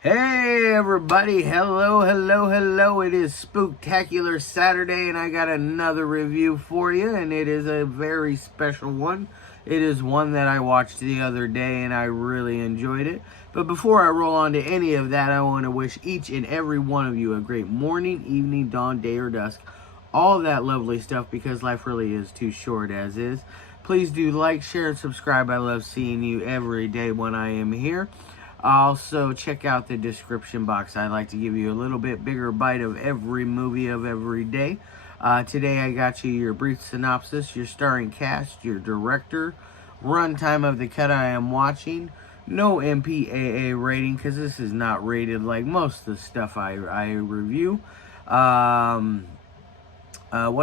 Hey everybody, hello. It is Spooktacular Saturday and I got another review for you, and it is a very special one. It is one that I watched the other day and I really enjoyed it. But before I roll on to any of that, I want to wish each and every one of you a great morning, evening, dawn, day, or dusk. All of that lovely stuff, because life really is too short as is. Please do like, share, and subscribe. I love seeing you every day when I am here. Also, check out the description box. I like to give you a little bit bigger bite of every movie of every day. Today I got you your brief synopsis, your starring cast, your director, runtime of the cut I am watching, no MPAA rating because this is not rated like most of the stuff I review. What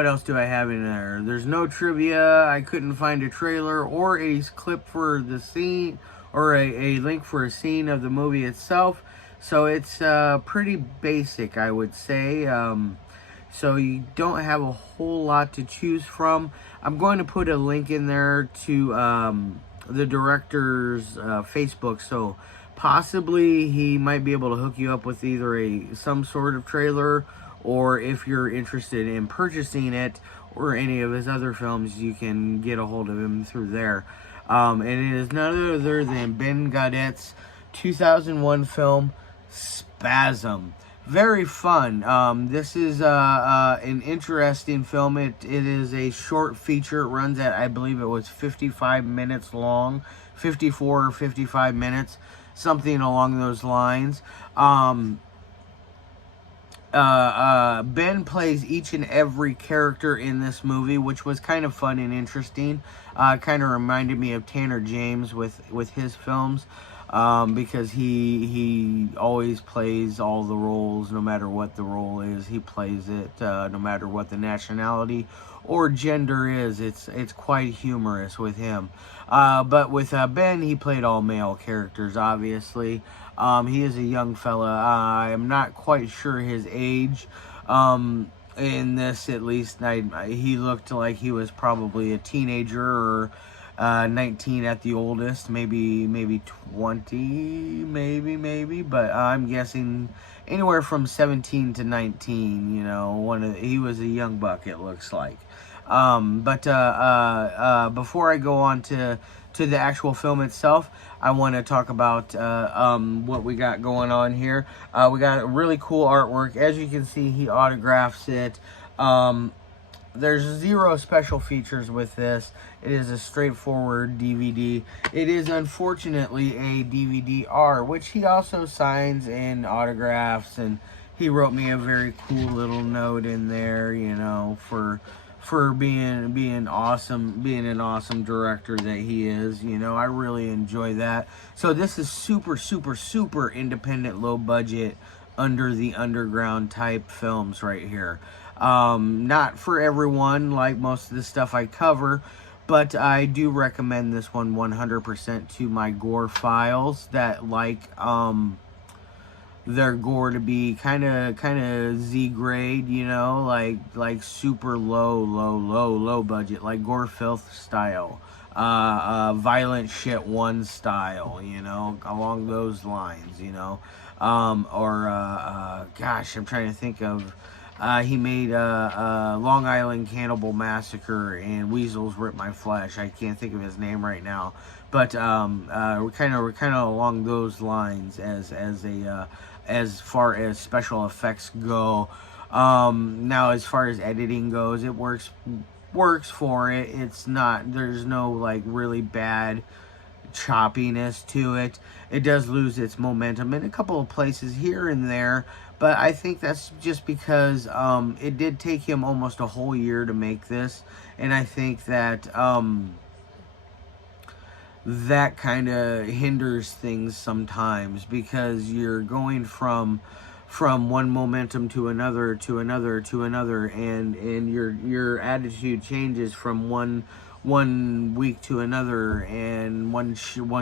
else do I have in there? There's no trivia. I couldn't find a trailer or a clip for the scene, or a link for a scene of the movie itself. So it's pretty basic, I would say. So you don't have a whole lot to choose from. I'm going to put a link in there to the director's Facebook. So possibly he might be able to hook you up with either some sort of trailer, or if you're interested in purchasing it or any of his other films, you can get a hold of him through there. And it is none other than Ben Gaudet's 2001 film, Spasm. Very fun. This is an interesting film. It is a short feature. It runs at, I believe it was 55 minutes long, 54 or 55 minutes, something along those lines. Ben plays each and every character in this movie, which was kind of fun and interesting. Kind of reminded me of Tanner James with his films, because he always plays all the roles, no matter what the role is. He plays it no matter what the nationality or gender is. It's quite humorous with him. But with Ben, he played all male characters, obviously. He is a young fella. I'm not quite sure his age. In this, at least, he looked like he was probably a teenager, or 19 at the oldest, maybe 20, maybe. But I'm guessing anywhere from 17 to 19. You know, he was a young buck, it looks like. But before I go on to the actual film itself, I want to talk about what we got going on here. We got a really cool artwork. As you can see, he autographs it. There's zero special features with this. It is a straightforward DVD. It is unfortunately a DVD-R, which he also signs and autographs, and he wrote me a very cool little note in there, you know, for being awesome, being an awesome director that he is. You know, I really enjoy that. So this is super independent, low budget, under the underground type films right here. Not for everyone, like most of the stuff I cover, but I do recommend this one 100% to my gore files that like their gore to be kind of Z grade, you know, like super low budget, like Gore Filth style, Violent Shit 1 style, you know, along those lines, you know. Gosh, I'm trying to think of, he made Long Island Cannibal Massacre and Weasels Rip My Flesh. I can't think of his name right now, but we're kind of along those lines as far as special effects go. Now, as far as editing goes, it works for it. It's not, there's no like really bad choppiness to it. It does lose its momentum in a couple of places here and there, but I think that's just because it did take him almost a whole year to make this, and I think that that kind of hinders things sometimes, because you're going from one momentum to another, and your attitude changes from one week to another, and one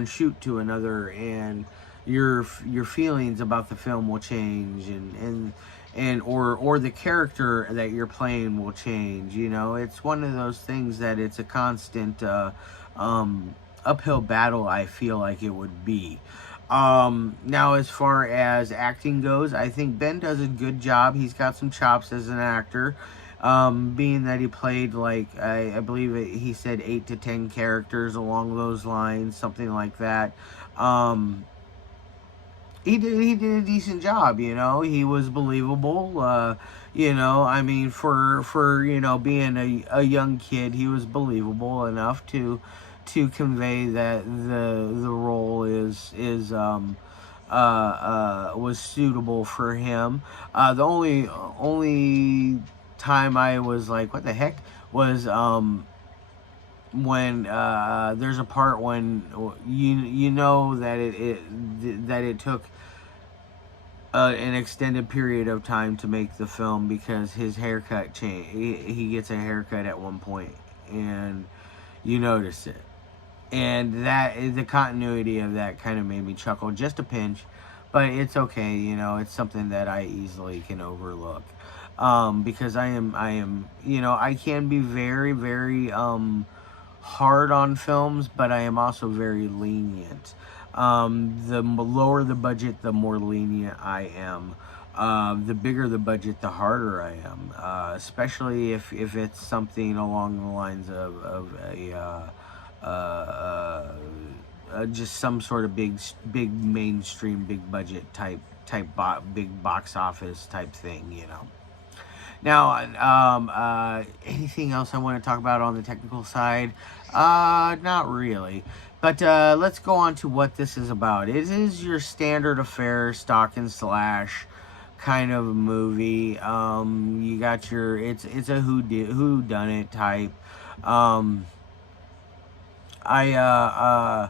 shoot to another, and your feelings about the film will change, or the character that you're playing will change. You know, it's one of those things that it's a constant uphill battle, I feel like it would be. Now, as far as acting goes, I think Ben does a good job. He's got some chops as an actor. Being that he played, like, I believe he said 8 to 10 characters along those lines, something like that. Um, he did a decent job. He was believable. I mean, for being a young kid, he was believable enough to convey that the role was suitable for him. The only time I was like, what the heck, was when there's a part when you know that it took an extended period of time to make the film, because his haircut change. He gets a haircut at one point, and you notice it, and that the continuity of that kind of made me chuckle just a pinch, but it's okay. It's something that I easily can overlook, because I can be very, very hard on films, but I am also very lenient. The lower the budget, the more lenient I am. The bigger the budget, the harder I am. Especially if it's something along the lines of just some sort of big mainstream, big budget big box office type thing. Now, anything else I want to talk about on the technical side? Not really. But let's go on to what this is about. It is your standard affair, stalk and slash kind of movie. You got it's a who done it type. I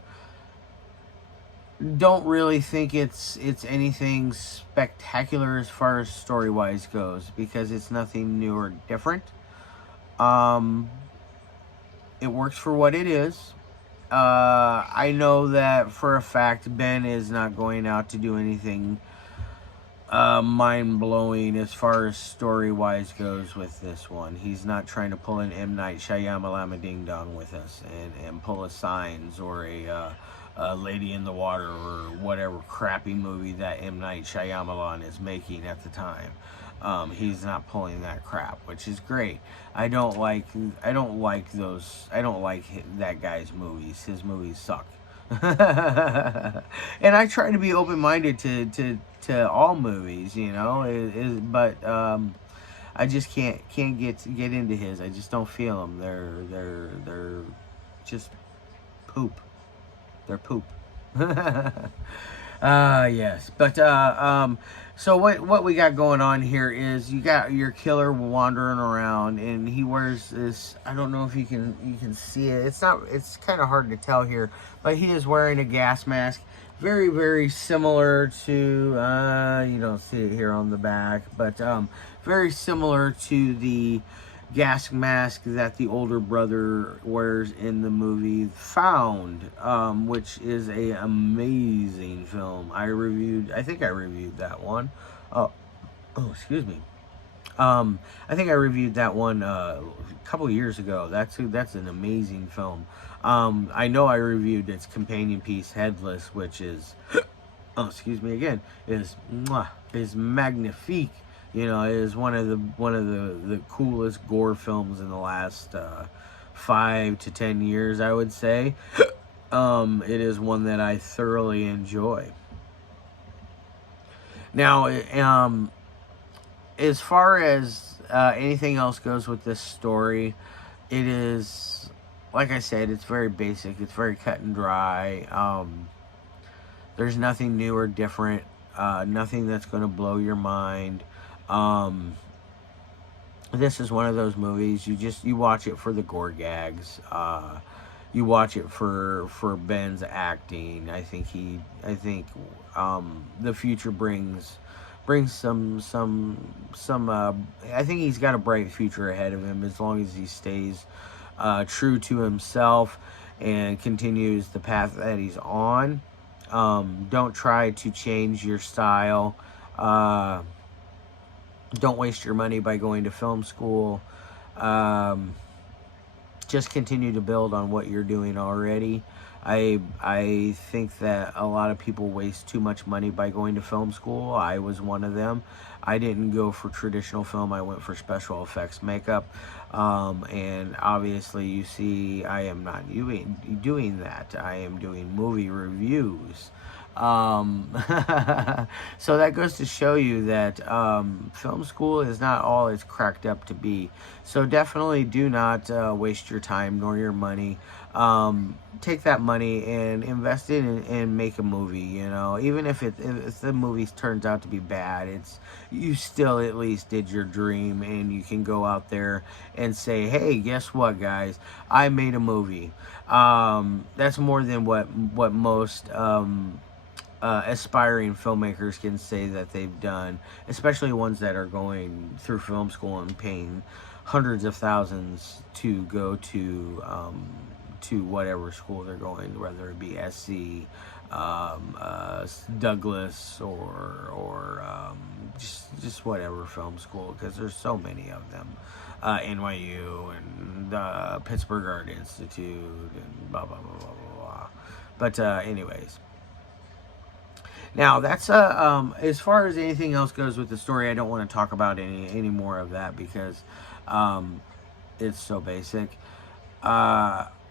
don't really think it's anything spectacular as far as story wise goes, because it's nothing new or different. It works for what it is. I know that for a fact Ben is not going out to do anything mind blowing as far as story wise goes with this one. He's not trying to pull an M. Night Shyamalan Ding Dong with us and pull a Signs or a Lady in the Water or whatever crappy movie that M. Night Shyamalan is making at the time. He's not pulling that crap, which is great. I don't like that guy's movies. His movies suck. And I try to be open-minded to all movies, but I just can't get into his. I just don't feel them. They're just poop. They're poop. Yes. But so what we got going on here is you got your killer wandering around, and he wears this, I don't know if you can see it. It's kind of hard to tell here, but he is wearing a gas mask. Very, very similar to you don't see it here on the back, but very similar to the gas mask that the older brother wears in the movie Found, which is a amazing film. I think I reviewed that one. Oh, excuse me. I think I reviewed that one a couple years ago. That's an amazing film. I know I reviewed its companion piece, Headless, which is, oh, excuse me again, is magnifique. It is one of the coolest gore films in the last 5 to 10 years, I would say. It is one that I thoroughly enjoy. Now, as far as anything else goes with this story, it is, like I said, it's very basic. It's very cut and dry. There's nothing new or different. Nothing that's going to blow your mind. This is one of those movies you watch it for the gore gags. You watch it for Ben's acting. I think the future brings some I think he's got a bright future ahead of him, as long as he stays true to himself and continues the path that he's on. Don't try to change your style. Don't waste your money by going to film school. Just continue to build on what you're doing already. I think that a lot of people waste too much money by going to film school. I was one of them. I didn't go for traditional film. I went for special effects makeup. And obviously you see I am not doing that. I am doing movie reviews. So that goes to show you that film school is not all it's cracked up to be. So definitely do not waste your time nor your money. Take that money and invest it and make a movie. You know, even if the movie turns out to be bad, you still at least did your dream, and you can go out there and say, hey, guess what, guys, I made a movie. That's more than what most aspiring filmmakers can say that they've done, especially ones that are going through film school and paying hundreds of thousands to go to whatever school they're going, whether it be SC, Douglas, or just whatever film school, because there's so many of them. NYU and Pittsburgh Art Institute and blah blah blah blah blah blah. But anyways. Now, that's as far as anything else goes with the story, I don't want to talk about any more of that because it's so basic.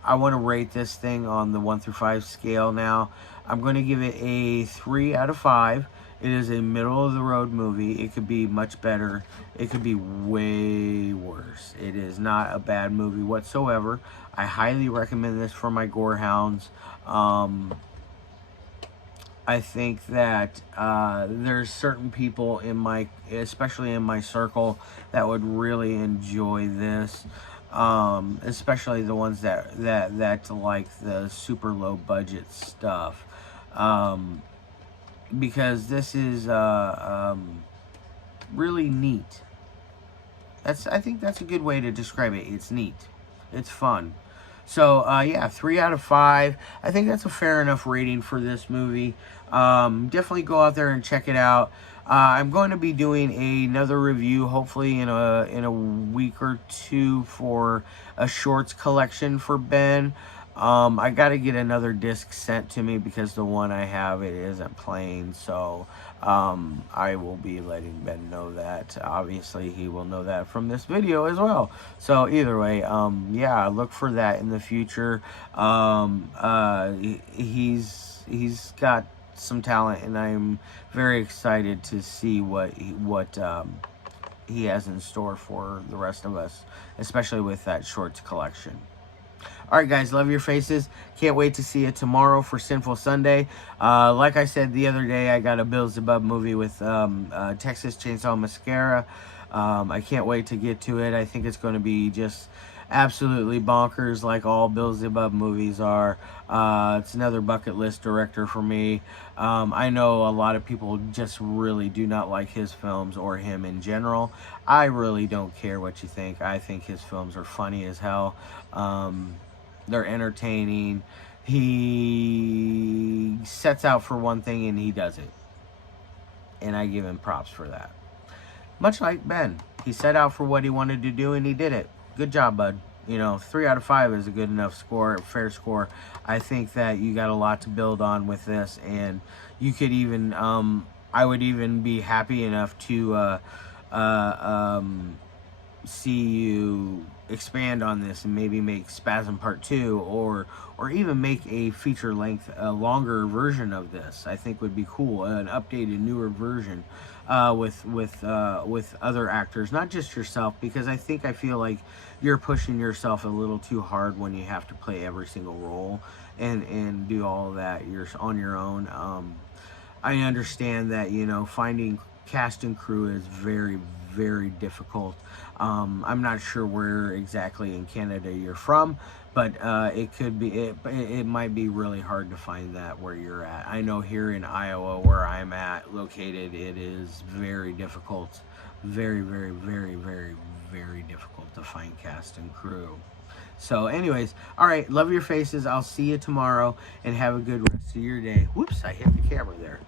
I want to rate this thing on the 1 through 5 scale now. I'm going to give it a 3 out of 5. It is a middle-of-the-road movie. It could be much better. It could be way worse. It is not a bad movie whatsoever. I highly recommend this for my gore hounds. I think that there's certain people especially in my circle, that would really enjoy this. Especially the ones that like the super low budget stuff. Because this is really neat. I think that's a good way to describe it. It's neat. It's fun. So, yeah, 3 out of 5. I think that's a fair enough rating for this movie. Definitely go out there and check it out. I'm going to be doing another review, hopefully in a week or two, for a shorts collection for Ben. I got to get another disc sent to me because the one I have, it isn't playing. So I will be letting Ben know that. Obviously, he will know that from this video as well. So either way, yeah, look for that in the future. He's got some talent, and I'm very excited to see what he has in store for the rest of us, especially with that shorts collection. Alright guys, love your faces. Can't wait to see you tomorrow for Sinful Sunday. Like I said the other day, I got a Beelzebub movie with Texas Chainsaw Mascara. I can't wait to get to it. I think it's going to be just absolutely bonkers, like all Beelzebub movies are. It's another bucket list director for me. I know a lot of people just really do not like his films or him in general. I really don't care what you think. I think his films are funny as hell. They're entertaining. He sets out for one thing and he does it. And I give him props for that. Much like Ben. He set out for what he wanted to do and he did it. Good job, bud. You know, 3 out of 5 is a good enough score, fair score. I think that you got a lot to build on with this, and you could even, I would even be happy enough to see you expand on this and maybe make Spasm Part 2, or even make a feature-length, longer version of this. I think would be cool, an updated, newer version with other actors, not just yourself, because I feel like you're pushing yourself a little too hard when you have to play every single role and do all of that you're on your own. I understand that, you know, finding cast and crew is very, very difficult. I'm not sure where exactly in Canada you're from, but it might be really hard to find that where you're at. I know here in Iowa, where I'm located, it is very difficult. Very, very, very, very, very difficult to find cast and crew. So anyways, all right, love your faces. I'll see you tomorrow, and have a good rest of your day. Whoops, I hit the camera there.